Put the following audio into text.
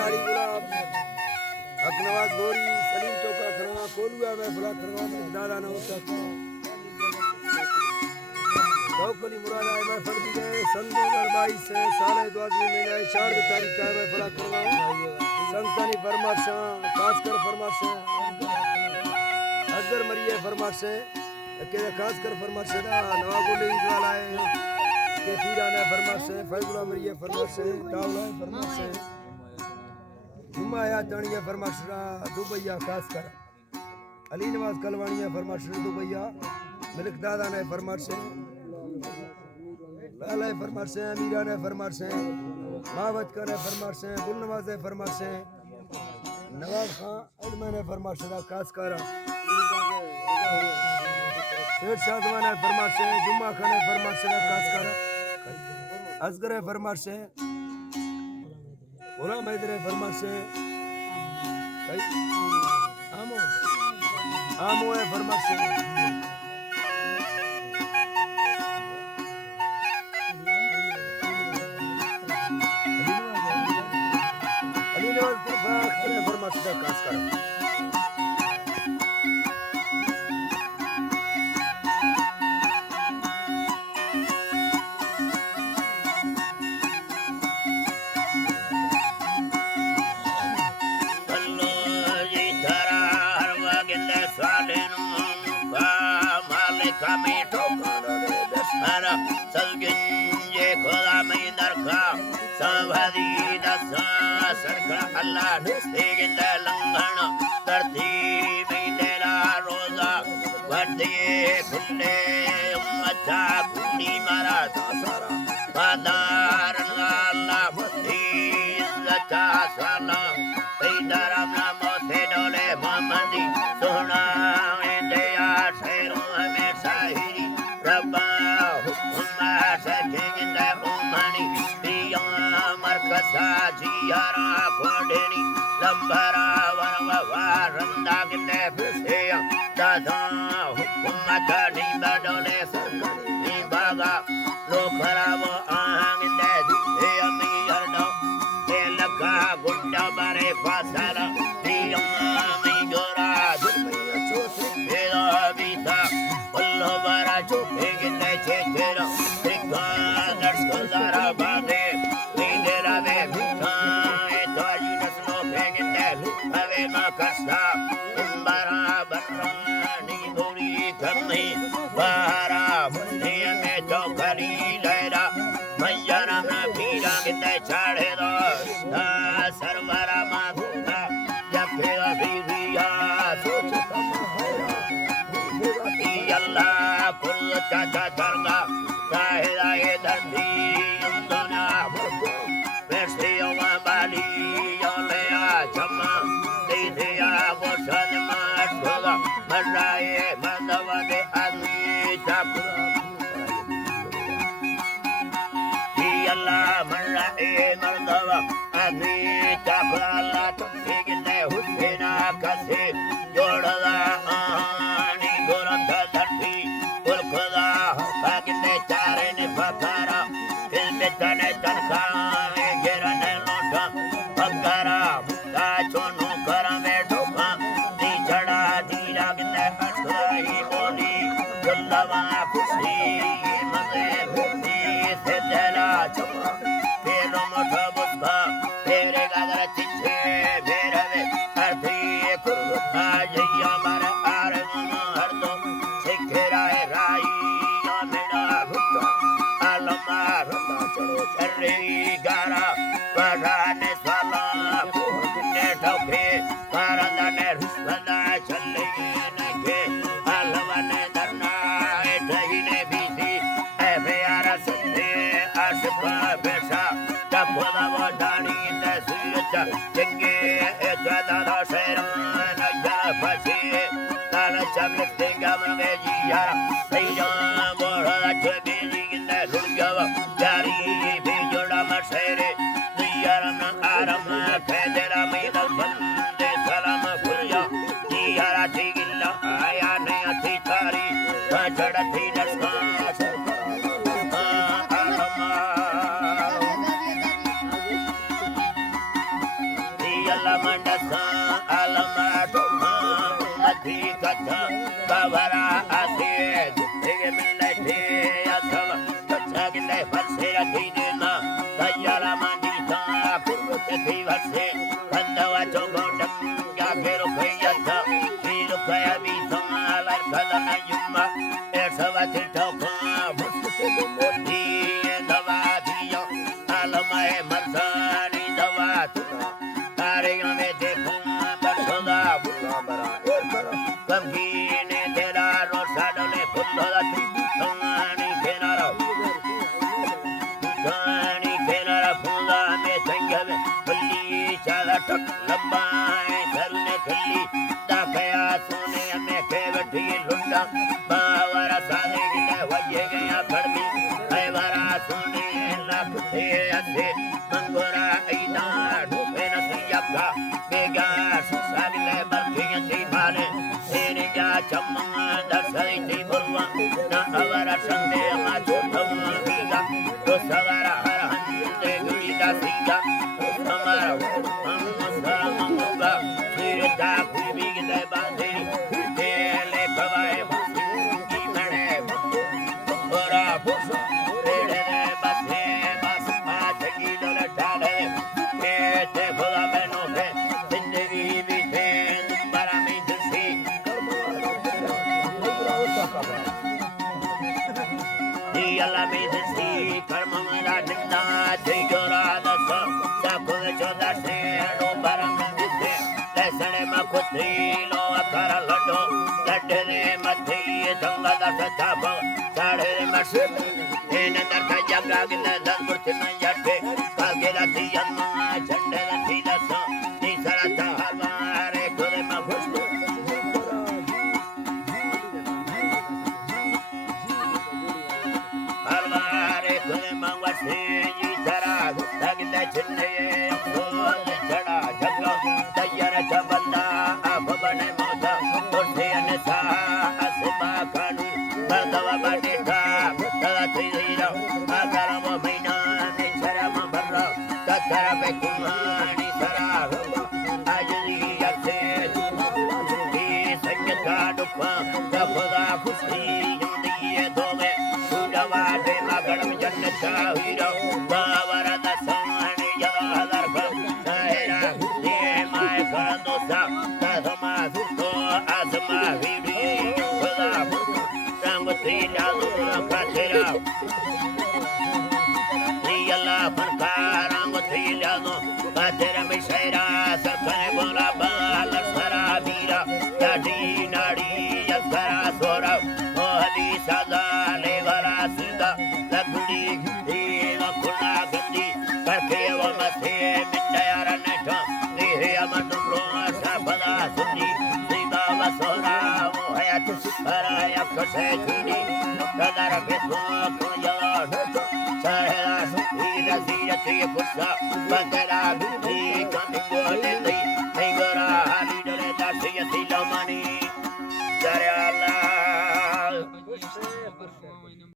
नाली गुलाब अकनवाज गोरी सलीम चौका खरवा कोलुआ में फला खरवा में दादा ना होता चौकली मुराद आए मैं फर्दी गए सन 2022 से साल 2022 महीना 4 तारीख का मैं फला खरवा संतानी फरमाशा खासकर फरमाशा अजगर मरिए फरमाशे के खासकर फरमाशे दा नवागुली वाला है के पीराना फरमाशे फैजुला मरिए फरमाशे तावला फरमाशे जुमाया तानिया फरमाशरा दुबैया खासकर अली नवाज कलवानिया फरमाशरा दुबैया मलिक दादा ने फरमाशे लाला फरमाशे अमीरा ने फरमाशे मावत का ने फरमाशे गुल नवाज ने फरमाशे नवाब खान अजमन ने फरमाशे दा खासकर शेर शाहजहां ने फरमाशे जुम्मा खान ने फरमाशे दा खासकर असगर है फरमाशे गुलाम हैदर है फरमाशे आमो है फरमाशे अली नवाज फरमाशे दा खासकर kami tokano de besara salginje kola mai darka savadi dasa sarka Allah nistiginde langana tarti mai dela roza vadiye kunne ummata kunni mara dasara padaran Allah mati zaka sala paidaram namo te dole mamadi sona indeya shairu Sahiri Rabba Humma Saking in the Umani Biyama Markasa Jiyara Kodeni Lambara Varava Randag in the Busea Dada Humma Tani Badole Sakani Baga Lokaravo Ahang in the Yami Yardo Elaka Gunda Bare Pasala Biyama Gora Vita Bara chupig in the chetera, Rikanders Kozara Bade, Lidera Vita, Etoinas no peg in the Ave Makasta, Imbara Barani Buri Kami, Bara Mundi and Meto Kari Leda, Mayana Pira in the Charedos, Sarvara Mahuta, Yapila Vivia, Allah kul tata darga tahira edandi undana versio mabali yolea chama deidea bosan mathoga maraye madavade anita Allah maraye madava anita Allah tigine husena kase jodala ani goranda dharti urkhada bagine charene bakara kilme tane tanka gerane lota bakara muka chono karame dhokha ni chada dira gine asrai boli jallava khushi mane bhuti sedela chama pero motha buddha mere gadara chiche merave arthi kurta jaya mara arama hardo sikhera rai amena bhutta alama rama chalo charri gara varane sala ne thauke varandane rusvada challe nake alvane darna ethine biti evara sande aspa besha tapona vadani ne suyata jenge etwada dashera na jara pasi tala chamle gamre jiyara sayya bora chebili ne lugava jari bijoda masere diyara na aram khedera midal bande salam purja diyara tigilla aya ne athi tari chada thi nasma Ki Vase, Kandawa Chogondam, Yakero Kayata, Kilu Kayabi, Samalar Kalana Yuma, Ersavati Toka, Musti, Davadiyo, Alamae Marsani Davatu, Ariame de Puma, Basoda, Kamkine Tera Rosadole, Pundola, Tani Kenara. Tani Kenara Punda, Metangave, Pali, Chala, Lambai, Sarune Kali, Dakaya, Sune, Mekavati, Lunda, Bavara Sane, Vajaya Karmi, Ivara Sune, Lakute, Ase, Mangora, Aida, Venasi Yaka, Vegas, Savile, Barking, Timale, Seneja, Chamma, Dasai, Timurwa, Navara Sunday, Machutam, Viga, Rosavara, Harahande, Gurida, Singa, Samara, Amasara, Mamuga, Sirita, Kubi, the Bandi, Tele, Pavai, Imane, Ora, Busa, Tele, Bate, Basa, Tequila, Tale, Kete, Pulameno, Tindevi, Vite, Barami, to see. Yalamidisi, Karmamana, Tigora, the sun, Sakucho, the Sano, Paramidisi, Lesanema Kutilo, Karalado, Latene Mati, Tonga, the Tabo, Sare Masin, in another Yaga, in the Lambertina Yate, Kagera, the Yama, Chandela, the sun, Nisarata, Havare, Kulema, Alvare Kulema was Tara, Tagin Chennai, Jada, Jagla, Tayara Chabanda, Ababane Mota, Tortianesa, Asiba Kanu, Badawa Badita, Talatino, Agarama Mina, Nisarama Barra, Tatara Bekumani Sara, Ayuri Yate, Sakatadupa, Tapoda Pusti, Yodome. Sudavade Magadam Jannata Hiro, Bavara the Sani Yalarka, Sahara, Yemai Karandosa, Tazama, Suko, Azama, Vivi, Yoda, Sangoti, Yazula, Katera, Niala, Pankara, Yano, Patera Misera, Sakanabola, Bala, Saravira, Tadi, Nadi, Yasara, Sora, Ohadi, Sada, Levara, Sida, Lakudi, Lakuna, Gandhi, Karkeva, Mase, Mindayara, Neta, Nihiamaturo, Sapada, Sundi, Siva, Sora, Hayat, Paraya, Koseti, Kadara, Petu, Koya, Sahara, Ida, Zia, Tia, Pusa, Patera, Kamiko, Lili, Nigora,